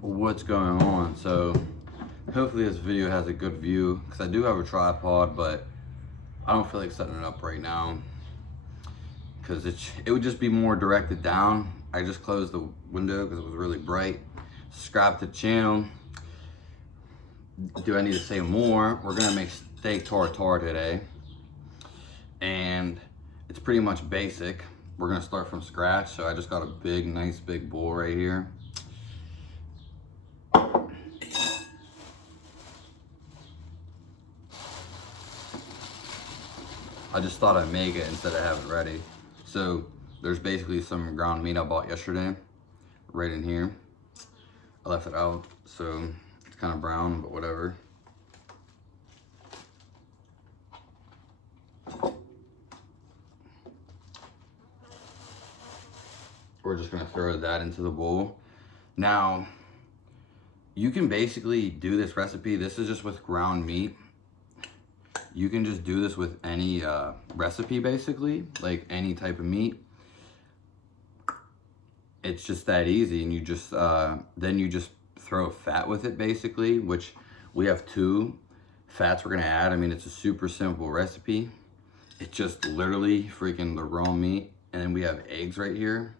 What's going on? So hopefully this video has a good view, because I do have a tripod, but I don't feel like setting it up right now because it would just be more directed down. I just closed the window because it was really bright. Subscribe to the channel. Do I need to say more? We're gonna make steak tartare today, and it's pretty much basic. We're gonna start from scratch. So I just got a nice big bowl right here. I just thought I'd make it instead of have it ready. So there's basically some ground meat I bought yesterday right in here. I left it out, so it's kind of brown, but whatever. We're just gonna throw that into the bowl. Now, you can basically do this recipe. This is just with ground meat. You can just do this with any recipe, basically, like any type of meat. It's just that easy, and you just then you just throw fat with it, basically, which we have 2 fats we're gonna add. I mean, it's a super simple recipe. It's just literally freaking the raw meat, and then we have eggs right here.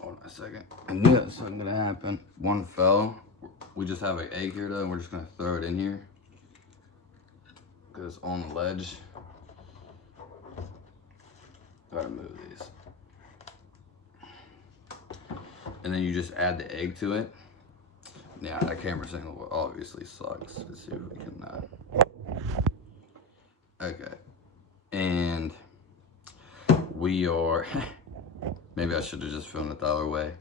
Hold on a second. I knew that was something gonna happen. One fell. We just have an egg here though, and we're just gonna throw it in here because it's on the ledge. Gotta move these. And then you just add the egg to it. Yeah, that camera signal obviously sucks. Let's see if we can. Okay. And we are. Maybe I should have just filmed it the other way.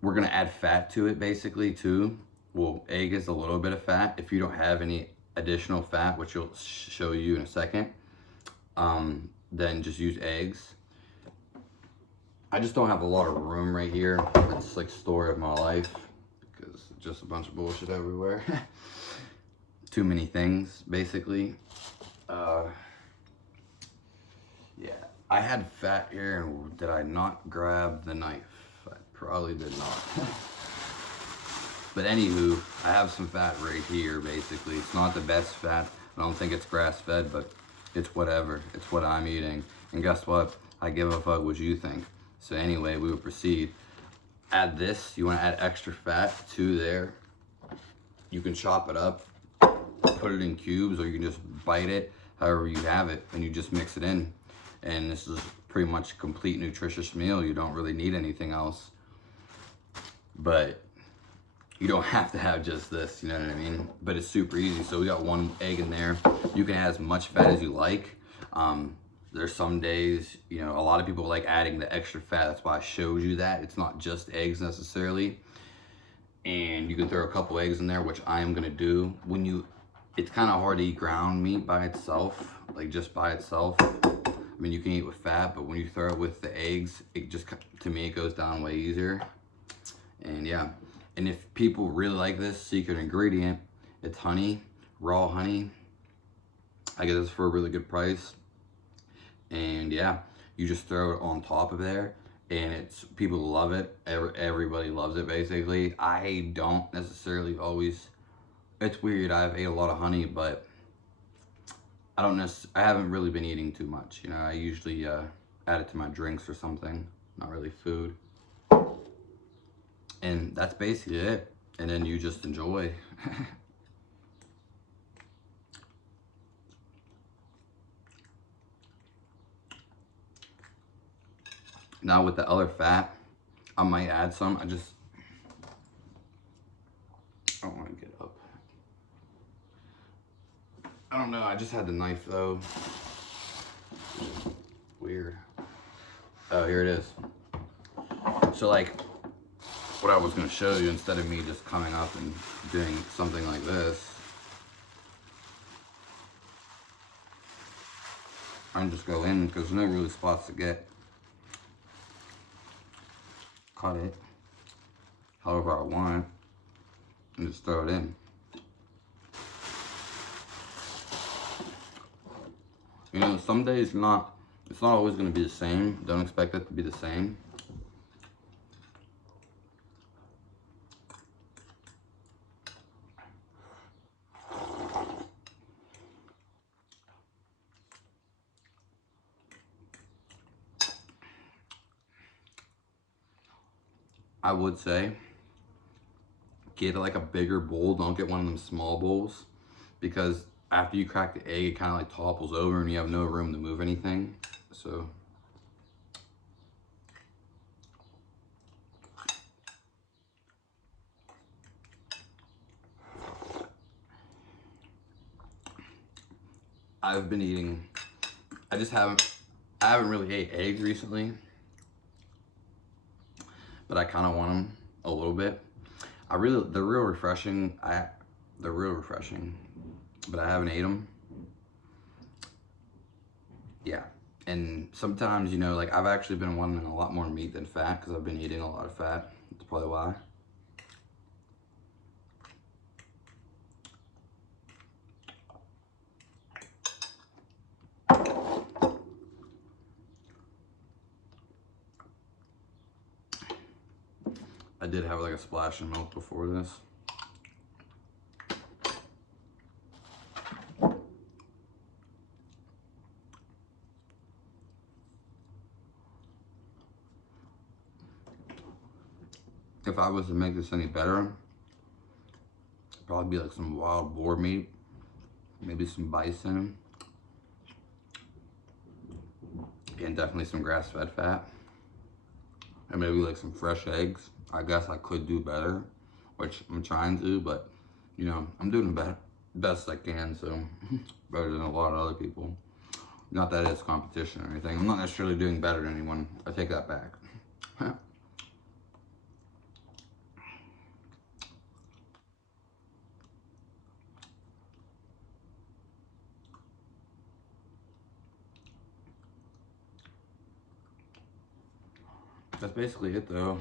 We're gonna add fat to it basically too. Well, egg is a little bit of fat. If you don't have any additional fat, which you'll show you in a second, then just use eggs. I just don't have a lot of room right here. It's like story of my life because just a bunch of bullshit everywhere. Too many things, basically. Yeah, I had fat here, and did I not grab the knife? I probably did not. But anywho, I have some fat right here, basically. It's not the best fat. I don't think it's grass-fed, but it's whatever. It's what I'm eating. And guess what? I give a fuck what you think. So anyway, we will proceed. Add this. You want to add extra fat to there. You can chop it up, put it in cubes, or you can just bite it, however you have it, and you just mix it in. And this is pretty much a complete nutritious meal. You don't really need anything else. But you don't have to have just this, you know what I mean? But it's super easy. So we got 1 egg in there. You can add as much fat as you like. There's some days, you know, a lot of people like adding the extra fat. That's why I showed you that. It's not just eggs necessarily. And you can throw a couple eggs in there, which I am gonna do. It's kind of hard to eat ground meat by itself, like just by itself. I mean, you can eat with fat, but when you throw it with the eggs, it just, to me, it goes down way easier. And yeah, and if people really like this secret ingredient, it's honey, raw honey. I get this for a really good price. And yeah, you just throw it on top of there, and people love it. Everybody loves it, basically. I don't necessarily always. It's weird. I've ate a lot of honey, but I haven't really been eating too much. You know, I usually add it to my drinks or something. Not really food. And that's basically it. And then you just enjoy. Now with the other fat, I might add some. I don't want to get up. I don't know. I just had the knife though. Weird. Oh, here it is. So like, what I was going to show you, instead of me just coming up and doing something like this, I can just go in because there's no really spots to get. Cut it however I want and just throw it in. You know, some days you're not It's not always going to be the same. Don't expect it to be the same. I would say get like a bigger bowl. Don't get one of them small bowls, because after you crack the egg, it kind of like topples over and you have no room to move anything. So I've been eating, I haven't really ate eggs recently, but I kind of want them a little bit. They're real refreshing. They're real refreshing, but I haven't ate them. Yeah. And sometimes, you know, like I've actually been wanting a lot more meat than fat because I've been eating a lot of fat. That's probably why. I did have like a splash of milk before this. If I was to make this any better, it'd probably be like some wild boar meat, maybe some bison, and definitely some grass-fed fat, and maybe like some fresh eggs. I guess I could do better, which I'm trying to, but you know, I'm doing the best I can, so better than a lot of other people. Not that it's competition or anything. I'm not necessarily doing better than anyone. I take that back. That's basically it though.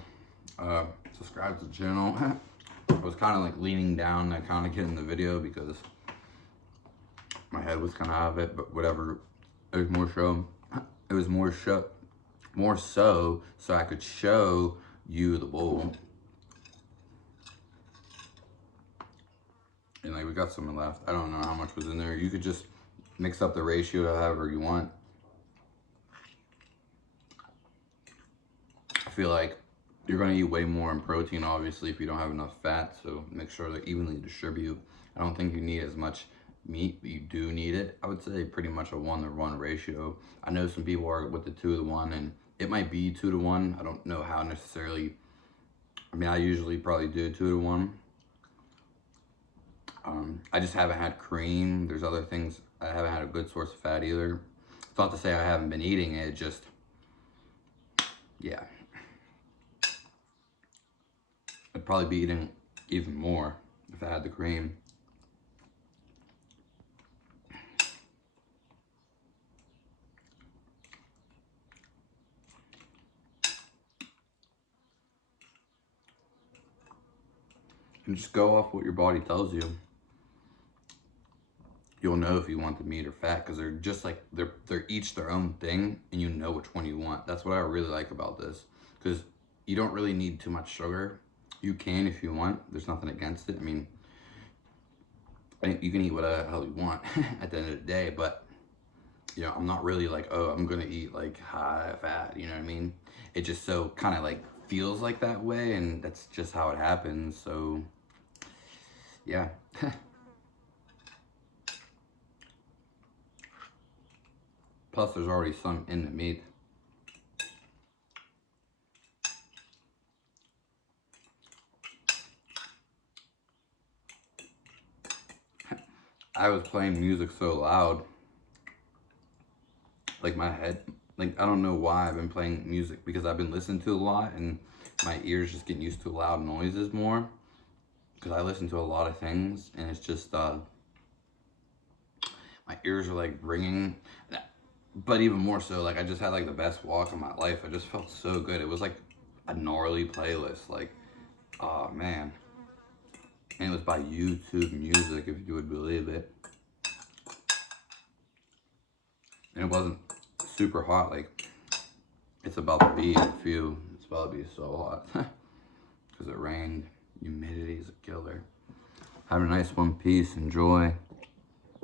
Subscribe to the channel. I was kind of like leaning down to kind of get in the video because my head was kind of out of it, but whatever. It was more show. It was more so I could show you the bowl. And like we got some left. I don't know how much was in there. You could just mix up the ratio however you want. I feel like you're gonna eat way more in protein, obviously, if you don't have enough fat. So make sure to evenly distribute. I don't think you need as much meat, but you do need it. I would say pretty much a 1-to-1 ratio. I know some people are with the 2-to-1, and it might be 2-to-1. I don't know how necessarily. I mean, I usually probably do 2-to-1. I just haven't had cream. There's other things. I haven't had a good source of fat either. It's not to say I haven't been eating it, just, yeah. I'd probably be eating even more if I had the cream. And just go off what your body tells you. You'll know if you want the meat or fat, because they're just like, they're each their own thing, and you know which one you want. That's what I really like about this, because you don't really need too much sugar. You can if you want. There's nothing against it. I mean, you can eat whatever the hell you want at the end of the day, but you know, I'm not really like, oh, I'm gonna eat like high fat, you know what I mean? It just so kind of like feels like that way, and that's just how it happens. So yeah. Plus there's already some in the meat. I was playing music so loud, like my head, like I don't know why I've been playing music, because I've been listening to a lot and my ears just getting used to loud noises more, because I listen to a lot of things, and it's just my ears are like ringing. But even more so, like I just had like the best walk of my life. I just felt so good. It was like a gnarly playlist, like, oh man. And it was by YouTube Music, if you would believe it. And it wasn't super hot. Like, it's about to be, I feel. It's about to be so hot. Because it rained. Humidity is a killer. Have a nice one. Peace. Enjoy.